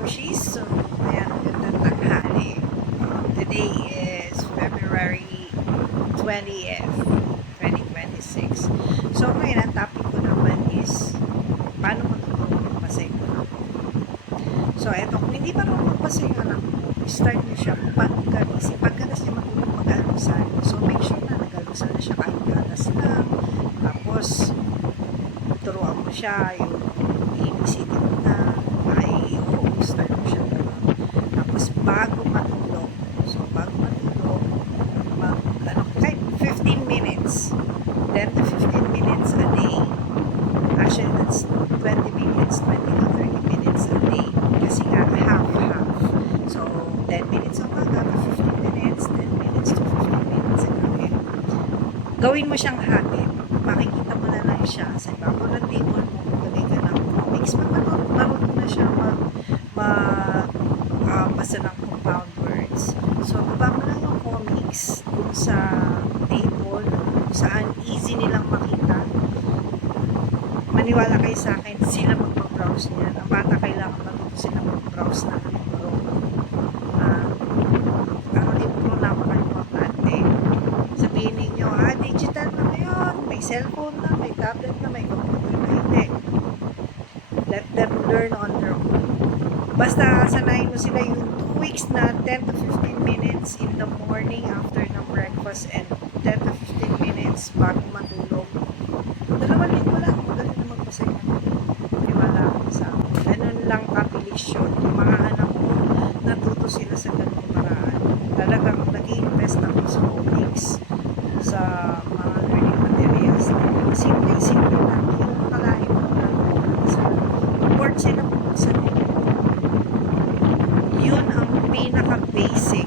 Kamshis. So, ayan, magandang tanghali. Today is February 20th, 2026. So, ngayon, ang topic ko naman is paano matulungan magpasaya ng anak mo. So, eto, kung hindi pa rin magpasaya ng anak mo, start nyo siya pagkagising. Pagkalas niya matulog mag-alusal. So, make sure na nag-alusal na siya kahit galas lang. Tapos, turuan mo siya yung ABCD na ay start mo siya gano'n. Tapos bago matulog, so bago matulog, kahit 15 minutes, 10 to 15 minutes a day. Actually, that's 20 minutes, 20 to 30 minutes a day. Kasi nga, half-half. So, 10 minutes umaga, 15 minutes, 10 minutes to 15 minutes a gabi. Gawin mo siyang habit. Makikita mo na lang siya sa ibabaw ng table mo, maglagay ka ng comics. Marunong na siya basa ng compound words. So, baba mo lang yung comics dun sa table, kung saan easy nilang makita. Maniwala kayo sa akin, sila magpa-browse niyan. Ang bata kailangan matuto sila mag-browse ng libro. Ang libro napaka-importante. Sabihin ninyo, digital na ngayon, may cellphone na, may tablet na, may computer na. Hindi. Let them learn on their own. Basta sanayin mo sila yung 2 weeks na 10 to 15 minutes in the morning after ng breakfast and 10 to 15 minutes bago matulog. 2 linggo lang, magaling na magpasaya. Maniwala ako sa akin. Ganun lang kabilis yun. Yung mga anak ko, natuto sila sa ganung paraan. Talagang nag-i-invest ako sa comics, sa mga learning materials. Simple lang. Yung makalain mo lang. So, board sila po sa nila. Yun ang pinaka-basic